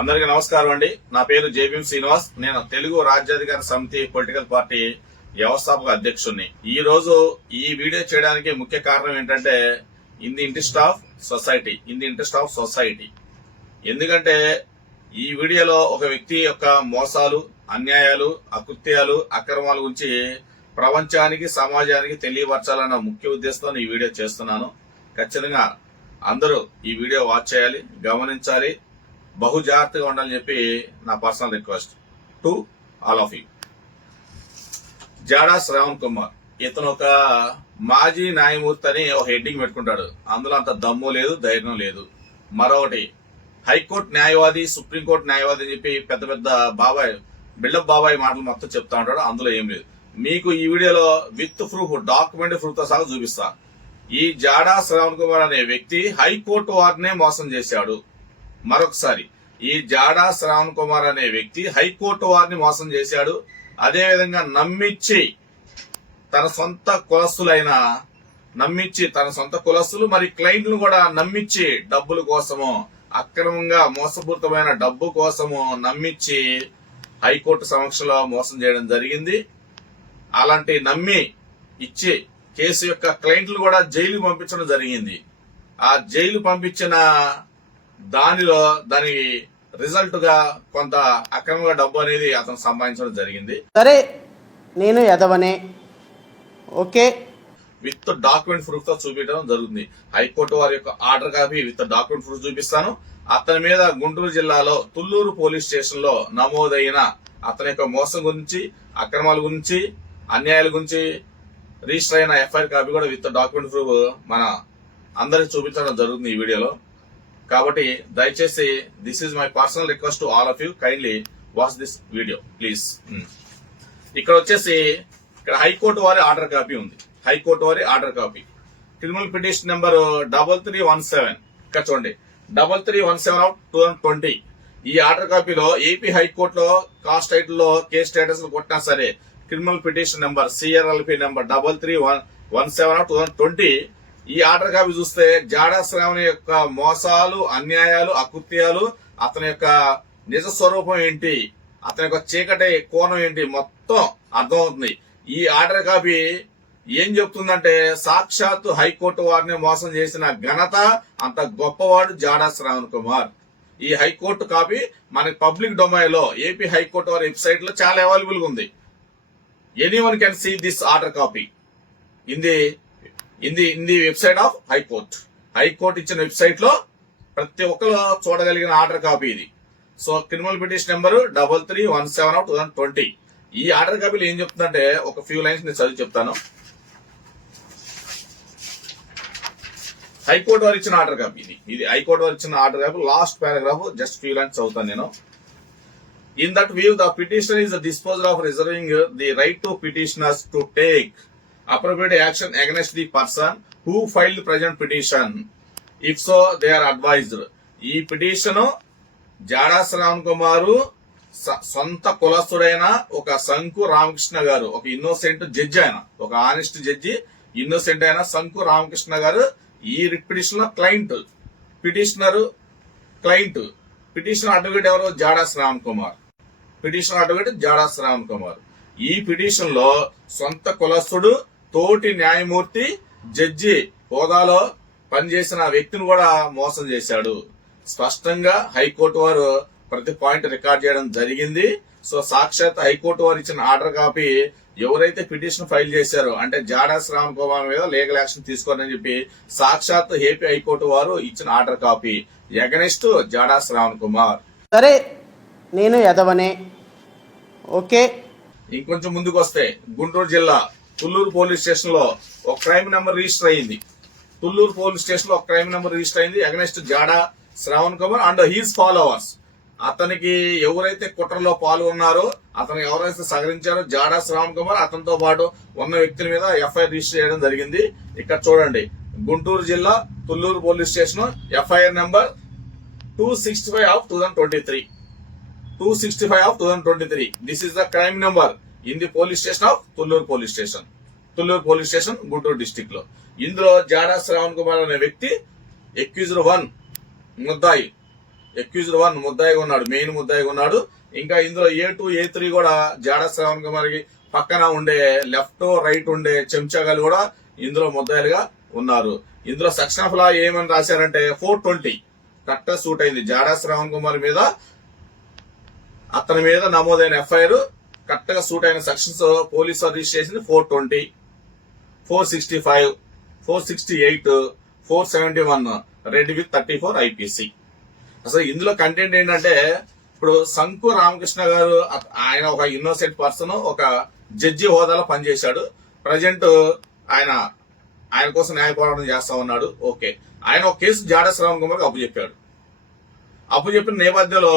అందరికీ నమస్కారం అండి. నా పేరు జేబీఎం శ్రీనివాస్. నేను తెలుగు రాజ్యాధికార సమితి పొలిటికల్ పార్టీ వ్యవస్థాపక అధ్యక్షుడిని. ఈ రోజు ఈ వీడియో చేయడానికి ముఖ్య కారణం ఏంటంటే in the interest of society. ఎందుకంటే ఈ వీడియోలో ఒక వ్యక్తి యొక్క మోసాలు, అన్యాయాలు, అకృత్యాలు, అక్రమాల గురించి ప్రపంచానికి, సమాజానికి తెలియపరచాలన్న ముఖ్య ఉద్దేశంతో ఈ వీడియో చేస్తున్నాను. ఖచ్చితంగా అందరూ ఈ వీడియో వాచ్ చేయాలి, గమనించాలి, బహు జాగ్రత్తగా ఉండాలని చెప్పి నా personal request to all of you. Jada Shravan Kumar ఇతను ఒక మాజీ న్యాయమూర్తి అని ఒక హెడ్డింగ్ పెట్టుకుంటాడు. అందులో అంత దమ్ము లేదు, ధైర్యం లేదు. మరొకటి హైకోర్టు న్యాయవాది, సుప్రీంకోర్టు న్యాయవాది అని చెప్పి పెద్ద పెద్ద బిల్డప్ బాబాయ్ మాటలు మొత్తం చెప్తా ఉంటాడు. అందులో ఏం లేదు. మీకు ఈ వీడియోలో విత్ ప్రూఫ్, డాక్యుమెంట్ ప్రూఫ్ తో సహా చూపిస్తా. ఈ జాడా శ్రావణ్ కుమార్ అనే వ్యక్తి హైకోర్టు వారినే మోసం చేశాడు. మరొకసారి, ఈ జాడా శ్రావణ్ కుమార్ అనే వ్యక్తి హైకోర్టు వారిని మోసం చేశాడు. అదేవిధంగా నమ్మించి తన సొంత కులస్తులు మరి క్లయింట్లను కూడా నమ్మించి డబ్బుల కోసము, అక్రమంగా మోసపూరితమైన డబ్బు కోసము నమ్మించి హైకోర్టు సమక్షంలో మోసం చేయడం జరిగింది. అలాంటి నమ్మి ఇచ్చి కేసు యొక్క క్లయింట్లు కూడా జైలు పంపించడం జరిగింది. ఆ జైలు పంపించిన దాని రిజల్ట్ గా కొంత అక్రమంగా డబ్బు అనేది అతను సంపాదించడం జరిగింది. సరే, నేను ఎదవనే, ఓకే, విత్ డాక్యుమెంట్ ప్రూఫ్ తో చూపించడం జరుగుతుంది. హైకోర్టు వారి యొక్క order copy with document proof చూపిస్తాను. అతని మీద గుంటూరు జిల్లాలో తుళ్లూరు పోలీస్ స్టేషన్ లో నమోదైన అతని యొక్క మోసం గురించి, అక్రమాల గురించి, అన్యాయాల గురించి రిజిస్టర్ అయిన ఎఫ్ఐఆర్ కాపీ కూడా విత్ డాక్యుమెంట్ ప్రూఫ్ మన అందరికి చూపించడం జరుగుతుంది ఈ వీడియోలో. కాబట్టి దయచేసి this is my personal request to all of you, kindly watch this video please. ఇక్కడ వచ్చేసి హైకోర్టు వారి ఆర్డర్ కాపీ ఉంది. హైకోర్టు వారి order copy criminal petition number 3317. ఇక్కడ చూడండి, 3317/2020. ఈ ఆర్డర్ కాపీలో ఏపీ హైకోర్టులో కాస్ట్ టైటిల్ లో కేసు స్టేటస్ కొట్టినా సరే criminal petition number CRLP number 3317/2020. ఈ ఆర్డర్ కాపీ చూస్తే జాడా శ్రావణ్ యొక్క మోసాలు, అన్యాయాలు, అకృత్యాలు, అతని యొక్క నిజ స్వరూపం ఏంటి, అతని యొక్క చీకటి కోణం ఏంటి మొత్తం అర్థమవుతుంది. ఈ ఆర్డర్ కాపీ ఏం చెప్తుందంటే సాక్షాత్తు హైకోర్టు వారిని మోసం చేసిన ఘనత అంత గొప్పవాడు జాడా శ్రావణ్ కుమార్. ఈ హైకోర్టు కాపీ మనకి పబ్లిక్ డొమైన్ లో ఏపీ హైకోర్టు వారి వెబ్సైట్ లో చాలా అవైలబుల్ గా ఉంది. Anyone can see this order copy in the website of high court. High court ఇచ్చిన వెబ్సైట్ లో ప్రతి ఒక్కరు చూడగలిగిన ఆర్డర్ కాపీ ఇది. So criminal petition number 3317/2020. ఈ ఆర్డర్ కాపీలో ఏం చెప్తుందంటే ఒక ఫ్యూ లైన్స్ నేను చదివి చెప్తాను. హైకోర్టు వారు ఇచ్చిన ఆర్డర్ కాపీ ఇది హైకోర్టు వారు ఇచ్చిన order copy last paragraph just few lines చదువుతాను నేను. In that view, the petitioner is the disposer of reserving the right to petitioners to take appropriate action against the person who filed the present petition. If so, they are advised. ఈ petition జాడా Shravan కుమారు సొంత కులస్తుడైన ఒక శంకు రామకృష్ణ గారు, ఒక innocent judge, ఆయన ఒక honest judge, innocent అయిన శంకు రామకృష్ణ గారు ఈ పిటిషన్ లో పిటిషనర్ అడ్వకేట్ ఎవరు? జాడా శ్రావణ్ కుమార్. Petition advocate Jada Shravan Kumar. ఈ పిటిషన్ లో సొంత కులస్తుడు, తోటి న్యాయమూర్తి, జడ్జి హోదాలో పనిచేసిన వ్యక్తిని కూడా మోసం చేశాడు. స్పష్టంగా హైకోర్టు వారు ప్రతి పాయింట్ రికార్డ్ చేయడం జరిగింది. సో సాక్షాత్ హైకోర్టు వారు ఇచ్చిన ఆర్డర్ కాపీ ఎవరైతే పిటిషన్ ఫైల్ చేశారో అంటే జాడా శ్రావణ్ కుమార్ మీద లీగల్ యాక్షన్ తీసుకోవాలని చెప్పి సాక్షాత్ ఏపీ హైకోర్టు వారు ఇచ్చిన order copy against Jada Shravan Kumar. సరే, నేను ఎదవనే, ఓకే. ఇంకొంచెం ముందుకు వస్తే గుంటూరు జిల్లా తుళ్లూరు పోలీస్ స్టేషన్ లో ఒక క్రైమ్ నెంబర్ రిజిస్టర్ అయింది. Against Jada Shravan Kumar and his followers. అతనికి ఎవరైతే కుట్రలో పాల్గొన్నారో, అతను ఎవరైతే సహకరించారో జాడా శ్రావణ్ కుమార్ అతనితో పాటు ఉన్న వ్యక్తుల మీద ఎఫ్ఐఆర్ రిజిస్టర్ చేయడం జరిగింది. ఇక్కడ చూడండి, గుంటూరు జిల్లా Tulluru police station FIR number 265/2023. This is the crime number in the police station of Tulluru police station Guntur district లో. ఇందులో జాడా శ్రావణ్ కుమార్ అనే వ్యక్తి అక్యూజ్డ్ 1 ముద్దాయి అక్యూజ్డ్ 1 ముద్దాయిగా ఉన్నాడు, మెయిన్ ముద్దాయిగా ఉన్నాడు. ఇంకా ఇందులో A2 A3 కూడా జాడా శ్రావణ్ కుమార్ కి పక్కన ఉండే లెఫ్ట్ రైట్ ఉండే చెంచాగాలు కూడా ఇందులో ముద్దాయిలుగా ఉన్నారు. ఇందులో సెక్షన్ ఆఫ్ లా ఏమని రాశారంటే 420 కరెక్ట్ సూట్ అయింది. జాడా శ్రావణ్ కుమార్ మీద అతని మీద నమోదైన ఎఫ్ఐఆర్ కరెక్ట్ గా సూట్ అయిన sections police registration 420, 465, 468, 471 red with 34 IPC. అసలు ఇందులో కంటెంట్ ఏంటంటే ఇప్పుడు శంకు రామకృష్ణ గారు ఆయన ఒక ఇన్నోసెంట్ పర్సన్, ఒక జడ్జి హోదాలో పనిచేశాడు. ప్రజెంట్ ఆయన కోసం న్యాయ పోరాటం చేస్తా ఉన్నాడు. ఓకే, ఆయన ఒక కేసు జాడా శ్రావణ్ కుమార్ కి అప్పచెప్పాడు. అప్పచెప్పిన నేపథ్యంలో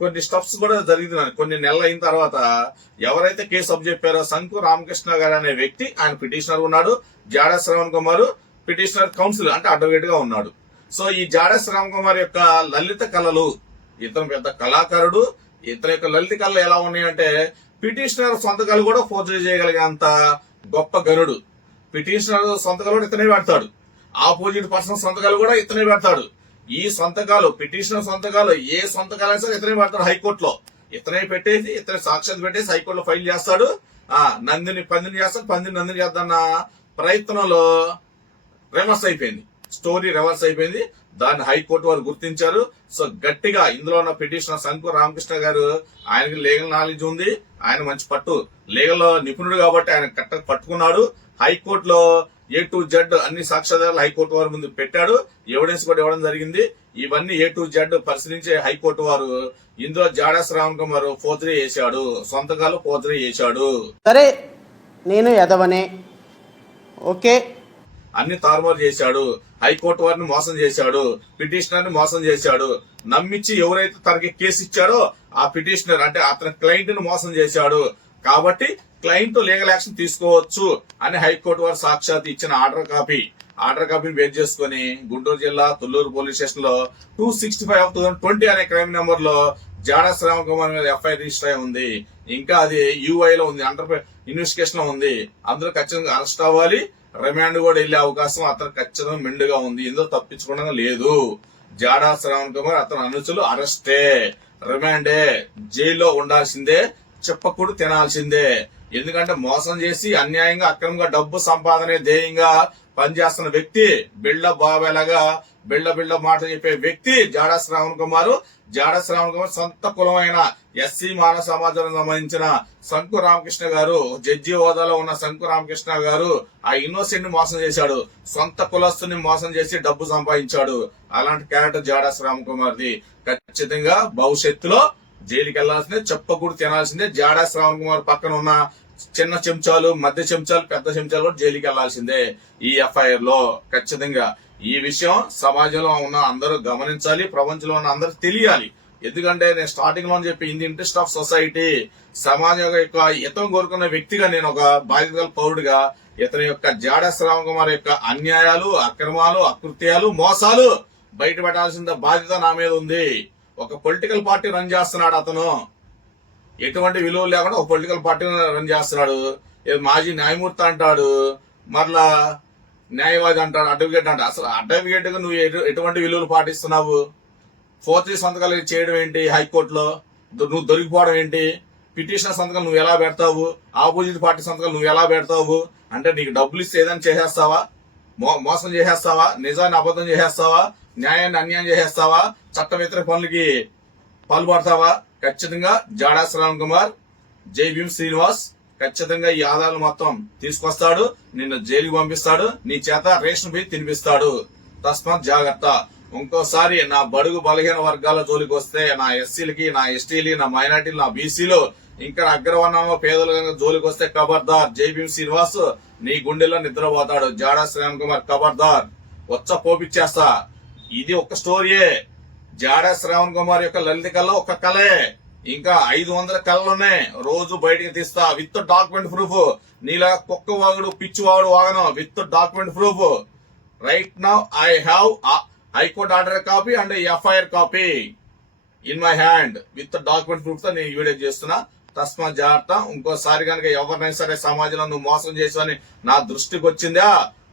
కొన్ని స్టెప్స్ కూడా జరిగింది. కొన్ని నెలలు అయిన తర్వాత ఎవరైతే కేసు అప్పచెప్పారో శంకు రామకృష్ణ గారు అనే వ్యక్తి ఆయన పిటిషనర్ ఉన్నాడు. జాడా శ్రావణ్ కుమార్ పిటిషనర్ కౌన్సిల్ అంటే అడ్వకేట్ గా ఉన్నాడు. సో ఈ జాడా శ్రావణ్ కుమార్ యొక్క లలిత కళలు, ఇతను పెద్ద కళాకారుడు. ఇతని యొక్క లలిత కళలు ఎలా ఉన్నాయంటే పిటిషనర్ సంతకాలు కూడా ఫోర్జరీ చేయగలిగేంత గొప్ప గనుడు. పిటిషనర్ సంతకాలు కూడా ఇతనే పెడతాడు, ఆపోజిట్ పర్సన్ సంతకాలు కూడా ఇతనే పెడతాడు. ఈ సంతకాలు పిటిషనర్ సంతకాలు ఏ సంతకాలు అయినా సరే ఇతనే పెడతాడు. హైకోర్టులో ఇతనే పెట్టేసి ఇతనే సాక్షాత్ పెట్టేసి హైకోర్టులో ఫైల్ చేస్తాడు. నందిని పందిని చేస్తాడు, పందిని నందిని చేద్దాన్న ప్రయత్నంలో రివర్స్ అయిపోయింది, స్టోరీ రివర్స్ అయిపోయింది. దాన్ని హైకోర్టు వారు గుర్తించారు. సో గట్టిగా ఇందులో ఉన్న పిటిషనర్ శంకు రామకృష్ణ గారు, ఆయనకి లీగల్ నాలెడ్జ్ ఉంది, ఆయన మంచి పట్టు లీగల్ నిపుణుడు కాబట్టి ఆయన కరెక్ట్ పట్టుకున్నాడు. హైకోర్టులో A to Z అన్ని సాక్ష్యాధారాలు హైకోర్టు వారి ముందు పెట్టాడు. ఎవిడెన్స్ కూడా ఇవ్వడం జరిగింది. ఇవన్నీ A to Z పరిశీలించే హైకోర్టు వారు ఇందులో జాడా శ్రావణ్ కుమార్ ఫోర్జరీ చేశాడు, సొంతకాలు ఫోర్జరీ చేశాడు, సరే నేను ఎదవనే, ఓకే, అన్ని తారుమారు చేశాడు, హైకోర్టు వారిని మోసం చేశాడు, పిటిషనర్ ని మోసం చేశాడు, నమ్మించి ఎవరైతే తనకి కేసు ఇచ్చాడో ఆ పిటిషనర్ అంటే అతని క్లయింట్ ని మోసం చేశాడు. కాబట్టి క్లయింట్ లీగల్ యాక్షన్ తీసుకోవచ్చు అని హైకోర్టు వారు సాక్షాత్ ఇచ్చిన ఆర్డర్ కాపీని బేస్ చేసుకుని గుంటూరు జిల్లా తుళ్లూరు పోలీస్ స్టేషన్ లో 265/2020 అనే క్రైమ్ నెంబర్ లో జాడా శ్రావణ్ కుమార్ మీద ఎఫ్ఐఆర్ రిజిస్టర్ అయి ఉంది. ఇంకా అది UI లో ఉంది, అండర్ ఇన్వెస్టిగేషన్ లో ఉంది. అందరూ ఖచ్చితంగా అరెస్ట్ అవ్వాలి, రిమాండ్ కూడా వెళ్లే అవకాశం అతను ఖచ్చితంగా మెండుగా ఉంది. ఇందులో తప్పించుకోవడం లేదు. జాడా శ్రావణ్ కుమార్ అతని అనుచరులు అరెస్టే, రిమాండే, జైల్లో ఉండాల్సిందే, చెప్పకూడదు తినాల్సిందే. ఎందుకంటే మోసం చేసి అన్యాయంగా అక్రమంగా డబ్బు సంపాదనే ధ్యేయంగా పనిచేస్తున్న వ్యక్తి, బాబేలాగా బిళ్ళ మాట చెప్పే వ్యక్తి జాడా శ్రావణ్ కుమార్. జాడా శ్రావణ్ కుమార్ సొంత కులమైన SC మానవ సమాజానికి సంబంధించిన శంకు రామకృష్ణ గారు, జడ్జి హోదాలో ఉన్న శంకు రామకృష్ణ గారు ఆ ఇన్నోసెంట్ ని మోసం చేశాడు, సొంత కులస్తుని మోసం చేసి డబ్బు సంపాదించాడు. అలాంటి క్యారెక్టర్ జాడా శ్రావణ్ కుమార్ది. ఖచ్చితంగా భవిష్యత్తులో జైలుకి వెళ్లాల్సిందే, చెప్పకూడదు తినాల్సిందే. జాడా శ్రావణ్ కుమార్ పక్కన ఉన్న చిన్న చెంచాలు, మధ్య చెంచాలు, పెద్ద చెంచాలు కూడా జైలుకి వెళ్లాల్సిందే ఈ ఎఫ్ఐఆర్ లో. ఖచ్చితంగా ఈ విషయం సమాజంలో ఉన్న అందరూ గమనించాలి, ప్రపంచంలో ఉన్న అందరూ తెలియాలి. ఎందుకంటే నేను స్టార్టింగ్ లో చెప్పి in the interest of society, సమాజం యొక్క హితం కోరుకున్న వ్యక్తిగా, నేను ఒక బాధ్యత పౌరుడిగా ఇతని యొక్క జాడా శ్రావణ్ కుమార్ యొక్క అన్యాయాలు, అక్రమాలు, అకృత్యాలు, మోసాలు బయట పెట్టాల్సిన బాధ్యత నా మీద ఉంది. ఒక పొలిటికల్ పార్టీ రన్ చేస్తున్నాడు అతను, ఎటువంటి విలువలు లేకుండా ఒక పొలిటికల్ పార్టీ రన్ చేస్తున్నాడు. మాజీ న్యాయమూర్తి అంటాడు, మరలా న్యాయవాది అంటాడు, అడ్వకేట్ అంటాడు. అసలు అడ్వకేట్ గా నువ్వు ఎటువంటి విలువలు పాటిస్తున్నావు? ఫోర్జరీ సంతకాలు చేయడం ఏంటి హైకోర్టులో? నువ్వు దొరికిపోవడం ఏంటి? పిటిషనర్ సంతకాలు నువ్వు ఎలా పెడతావు? ఆపోజిట్ పార్టీ సంతకాలు నువ్వు ఎలా పెడతావు? అంటే నీకు డబ్బులు ఇస్తే ఏదైనా చేసేస్తావా? మోసం చేసేస్తావా? నిజాన్ని అబద్ధం చేసేస్తావా? న్యాయాన్ని అన్యాయం చేసేస్తావా? చట్ట వ్యతిరేక పనులకి పాల్పడతావా? ఖచ్చితంగా జాడా శ్రావణ్ కుమార్, జై భీమ్ శ్రీనివాస్ ఖచ్చితంగా ఈ ఆధారాలు మొత్తం తీసుకొస్తాడు, నిన్ను జైలుకి పంపిస్తాడు, నీ చేత రేషన్ బియ్యం తినిపిస్తాడు. తస్మాత్ జాగ్రత్త. ఇంకోసారి నా బడుగు బలహీన వర్గాల జోలికి వస్తే, నా SCలకి, నా STలు, నా మైనార్టీలు, నా BCలు, ఇంకా అగ్రవర్ణంలో పేదల జోలికి వస్తే ఖబర్దార్. జై భీమ్ శ్రీనివాస్ నీ గుండెల్లో నిద్రపోతాడు. జాడా శ్రావణ్ కుమార్ ఖబర్దార్, వచ్చ పోపిచ్చేస్తా. ఇది ఒక స్టోరీయే. జాడా శ్రావణ్ కుమార్ యొక్క లలిత కళ ఒక కళే, ఇంకా 500 కళలున్నాయి. రోజు బయటికి తీస్తా విత్ డాక్యుమెంట్ ప్రూఫ్. నీలా కుక్క వాగుడు, పిచ్చి వాగుడు వాగను, with document proof. Right now I have high court order copy and FIR copy in my hand with document proof తో నేను వీడియో చేస్తున్నా. తస్మాత్ జాగ్రత్త. ఇంకోసారి కనుక ఎవరినైనా సరే సమాజంలో నువ్వు మోసం చేసావని నా దృష్టికి వచ్చిందా,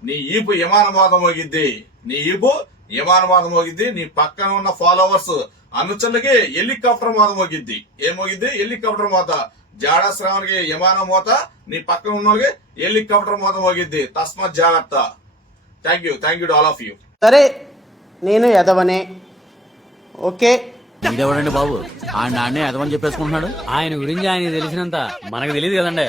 నీ ఈపు విమానవాదం మోగిద్ది, నీ ఈపు విమానవాదం మోగిద్ది. నీ పక్కన ఉన్న ఫాలోవర్స్ అనుచరులకి హెలికాప్టర్ మోత మోగిద్ది. ఏం మోగిద్ది? హెలికాప్టర్ మోత. జాడా శ్రావణ్కి విమానం మోత, నీ పక్కన ఉన్న వాళ్ళకి హెలికాప్టర్ మోత మోగిద్ది. తస్మాత్ జాగ్రత్త. Thank you to all of you. సరే నేను ఎదవనే, ఓకే. వీడెవడండి బాబు? ఆయన నాన్నే ఎదవని చెప్పేసుకుంటున్నాడు. ఆయన గురించి ఆయన తెలిసినంత మనకు తెలియదు కదండి.